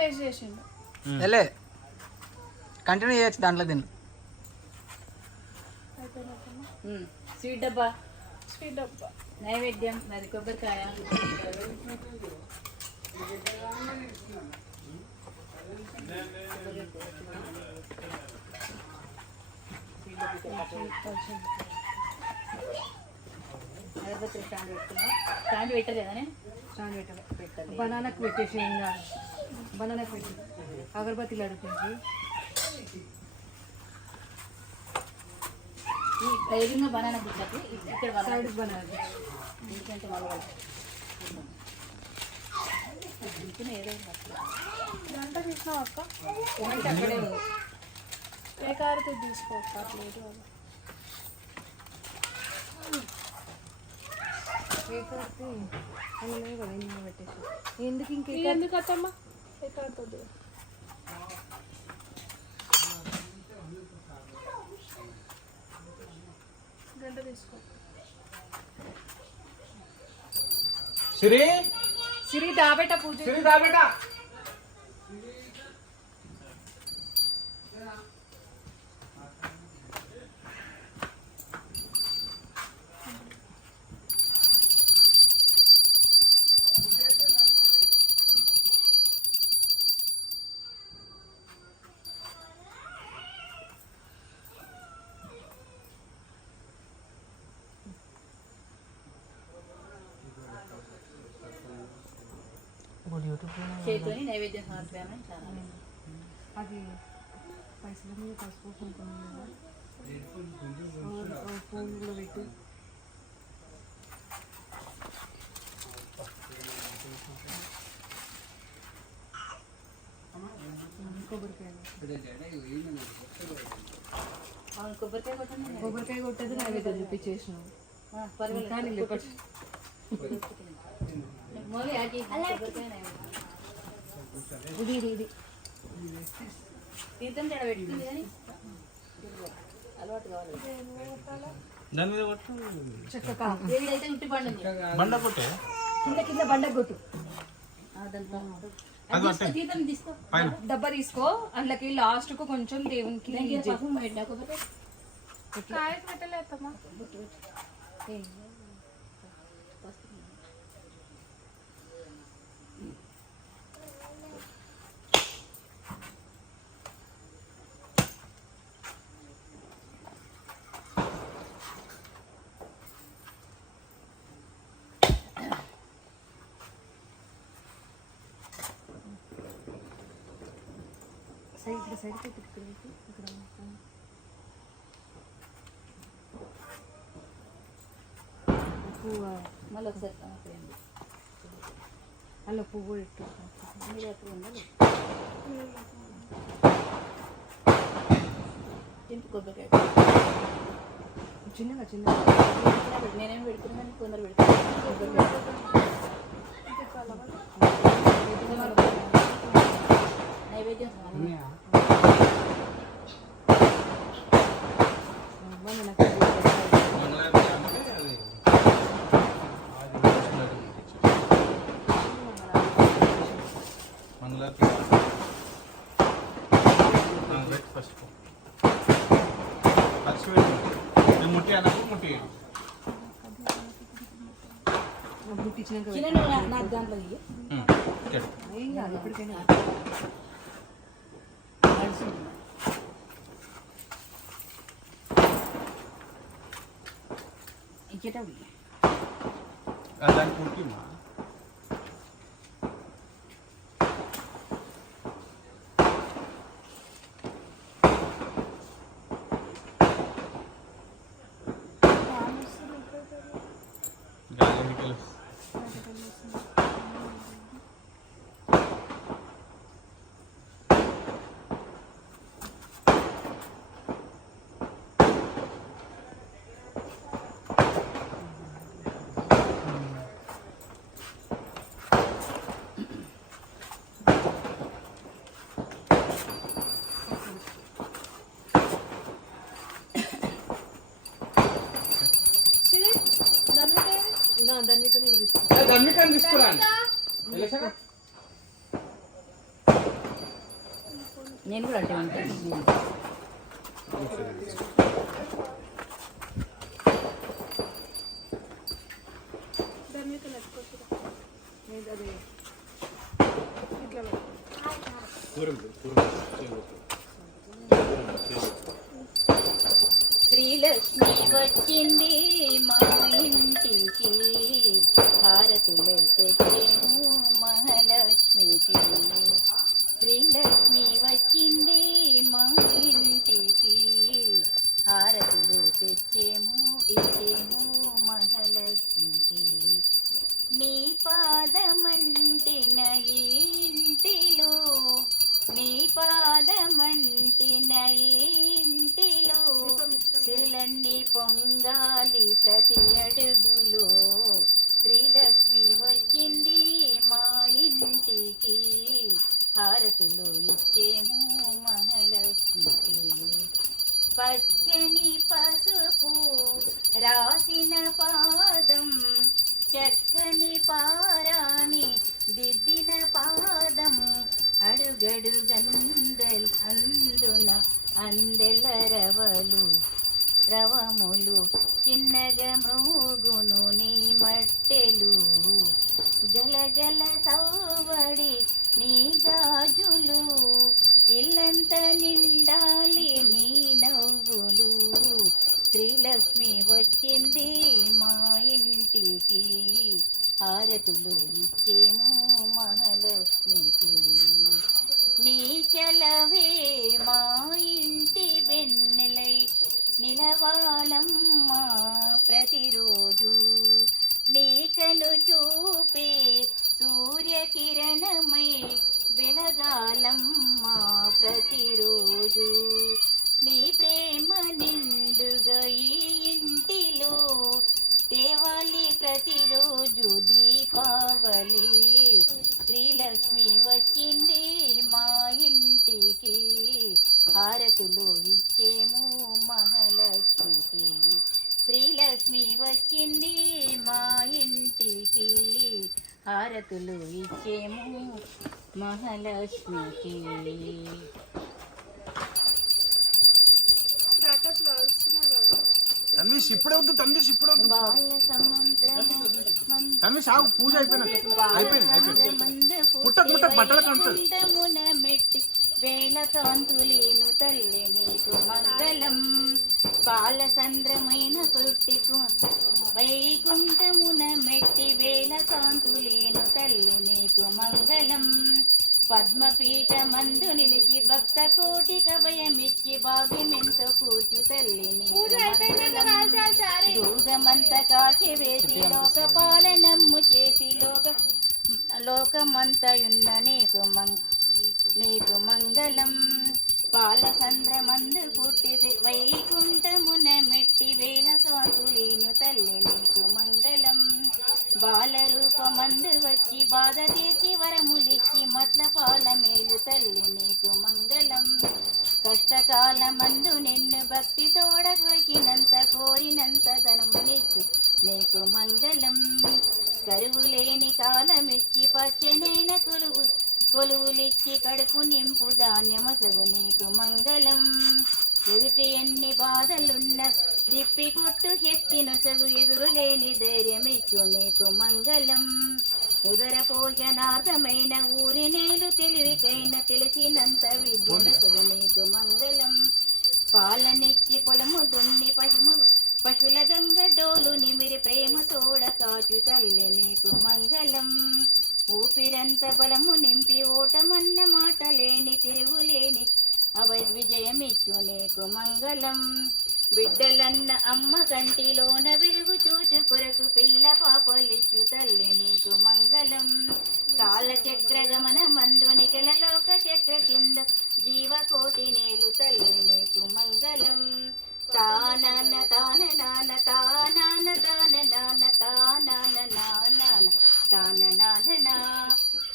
Waste చేసిండు. వెళ్ళే continue చేయొచ్చు దాంట్లో తిను. స్వీట్ డబ్బా, స్వీట్ డబ్బా, నైవేద్యం, మరి కొబ్బరికాయ, అగరబత్తి స్టాండ్ పెట్టుకున్నాం. స్టాండ్ పెట్టలేదా? స్టాండ్ పెట్టాలి. బనానాకు పెట్టేసి ఏం కాదు, బనానాకు పెట్టి అగరబత్తిలు అడుగుతుంది. ఈ ఎదురుగా బనానా గుడ్లకి ఇక్కడ సైడ్ బనానా ఎందుకంటే వాళ్ళు ఏదో గంట తీసినావు అక్క? అక్కడే ఏ కారుతో తీసుకోక్క ప్లేట్ వాళ్ళు. పెట్టేసి ఎందుకు ఇంకే ఎందుకు అత్తమ్మా ఏ కారుతో గంట తీసుకో. సిరి సిరి దాబెట్ట పూజ సిరి దాబెట్ట. చేతితోని నైవేద్యం సమర్పయామని చాలా అది పైసల మీద పసుపు కుంకుమ పూలు కూడా పెట్టి కొబ్బరికాయ కొట్టేది నైవేద్యం చూపించేసినావు. ఇది ఇది తీర్థం తేడా పెట్టుకుంది కానీ అలవాటు కావాలి. దాని మీద కొట్టు. చక్కగా ఏదైతే ఉట్టి పండుంది బండ కొట్టే కింద బండ కొట్టు. తీర్థం తీసుకో, డబ్బా తీసుకో, అందులోకి లాస్ట్ కు కొంచెం దేవునికి కాయ పెట్టలేదమ్మా. సైడ్ సైడ్ పెట్టి ఇక్కడ పువ్వు మళ్ళీ ఒకసారి అలా పువ్వు పెట్టు. మీరు ఎప్పుడు ఉండాలి తింపు కొబ్బరికాయ చిన్నగా చిన్నగా నేనేం పెడుతున్నాను, కొందరు పెడుతున్నాను. నైవేద్యం ముట్టి అన్నప్పుడు ముట్టి ముట్టించినాక నాకు దాంట్లో ఏం కాదు ఎప్పటికైనా. ఇంకేటప్పుడు దానికి ముట్టిమా దాన్ని కూడా తీసుకురా. తీసుకురా నేను కూడా అట్టే ఉంటాను. శ్రీలక్ష్మి వచ్చింది మా ఇంటికి, హారతులు తెచ్చేము మహాలక్ష్మికి. శ్రీలక్ష్మి వచ్చింది మా ఇంటికి, హారతులు తెచ్చేము ఇచ్చేము మహాలక్ష్మికి. నీ పాదమంటిన ఇంటిలో, నీ పాదమంటిన ఇంటిలో, సిరులన్నీ పొంగాలి ప్రతి అడుగులో. శ్రీలక్ష్మి వచ్చింది మా ఇంటికి, హారతులు ఇచ్చేము మహాలక్ష్మికి. పచ్చని పసుపు రాసిన పాదం, చక్కని పారాని దిద్దిన పాదం, అడుగడుగందల్ అందున అందెల రవలు రవములు, చిన్నగా మృగును నీ మట్టెలు, జలజల సవ్వడి నీ గాజులు, ఇల్లంతా నిండాలి నీ నవ్వులు. శ్రీలక్ష్మి వచ్చింది మా ఇంటికి, హారతులు ఇచ్చేము మహాలక్ష్మికి. నీ చలవే మా ఇంటి వెన్నెలై నిలవాలమ్మా ప్రతిరోజు, నీ కను చూపే సూర్యకిరణమై వెలగాలమ్మా ప్రతిరోజు. నీ ప్రేమ నిండుగా ఈ ఇంటిలో తేవాలి ప్రతిరోజు దీపావళి. శ్రీలక్ష్మి వచ్చింది మా ఇంటికి, హారతులు ఇచ్చేము మహాలక్ష్మికి. శ్రీలక్ష్మి వచ్చింది మా ఇంటికి, హారతులు ఇచ్చేము మహాలక్ష్మికి. తన్విష్ ఇప్పుడే వద్దు, తన్విష్ ఇప్పుడే వద్దు. బాల సముద్రము తన్విష్ ఆగు, పూజ అయిపోయింది. పుట్ట బట్టల కంటమున మెట్టి వేల కాంతులేను తల్లి నీకు మంగళం. పాల సంద్రమైన పుట్టికు వైకుంఠమున మెట్టి వేల కాంతులేను తల్లి నీకు మంగళం. పద్మపీఠ మందు నిలిచి భక్త కోటి కభయమిచ్చి భాగ్యమెంతో కూర్చు తల్లి నీకు దూగమంత కాచి వేసి లోక పాలనమ్ము చేసి లోకమంతయున్న నీకు మంగళం. పాల సంద్రమందు పుట్టి వైకుంఠమున మెట్టి వేల కాంతులేను తల్లి నీకు మంగళం. బాలరూపమందు వచ్చి బాధ తీర్చి వరములిచ్చి మట్ల పాల మేలు తల్లి నీకు మంగళం. కష్టకాలమందు నిన్ను భక్తి తోడకొచ్చినంత కోరినంత ధనమునిచ్చు నీకు మంగళం. కరువు లేని కాలమిచ్చి పచ్చనైన కొలువులిచ్చి కడుపు నింపు ధాన్యమసగు నీకు మంగళం. ఎదుటి ఎన్ని బాధలున్న తిప్పి కొట్టు శక్తి నొసగు ఎదురులేని ధైర్యమిచ్చు నీకు మంగళం. ఉదర పోషణార్థమైన ఊరి నేలు తెలివికైన తెలిసినంత విద్యునసగు నీకు మంగళం. పాలనిచ్చి పొలము దున్ని పశుల గంగ డోలు నిమిరి ప్రేమ తోడ కాచు తల్లి నీకు మంగళం. ఊపిరంత బలము నింపి ఓటమన్న మాట లేని తిరుగులేని విజయమిచ్చు నీకు మంగళం. బిడ్డలన్న అమ్మ కంటిలోన వెలుగు చూచు కొరకు పిల్ల పాపలిచ్చు తల్లి నీకు మంగళం. కాలచక్ర గమన మందు నికల లోక చక్ర కింద జీవకోటి నేలు తల్లి నీకు మంగళం. తానన తాన నాన తానన తాన నాన తానన నాన తాన నాన.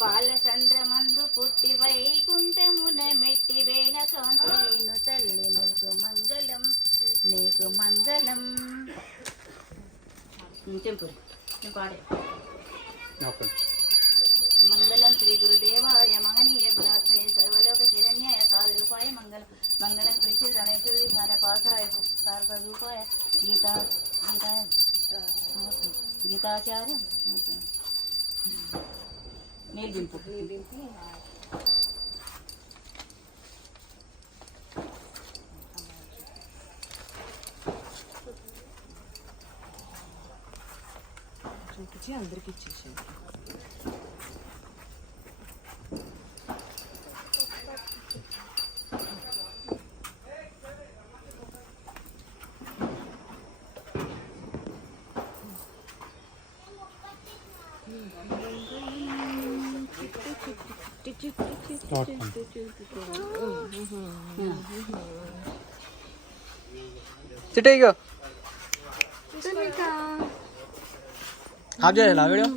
పాల సంద్రమందు పుట్టి వైకుంఠమున మెట్టి వేల కాంతులేను తల్లి నీకు మంగళం నీకు మంగళం. చెంపురి పాడే. మంగళం శ్రీ గురుదేవాయ మహనీయ గుణాత్మనే సర్వలోక శరణ్యాయ సాధురూప మంగళం కృషి రణేశ్వరి పాసరాయ సార్వరూపాయ గీతాచార్య మేల్దింపు చూపించి అందరికి ఇచ్చేసేది. చిట్టే ఇగో ఆఫ్ చేయాలా వీడియో?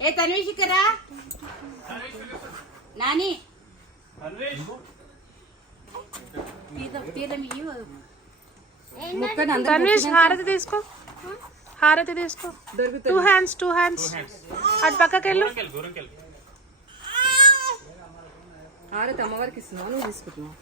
ఏ తన్విషికరా నాని తన్విష్ హారతి తీసుకో, హారతి తీసుకో. టూ హ్యాండ్స్ అటు పక్కకి వెళ్ళు. హారతి అమ్మవారికి ఇస్తున్నావు, నువ్వు తీసుకుంటున్నావు.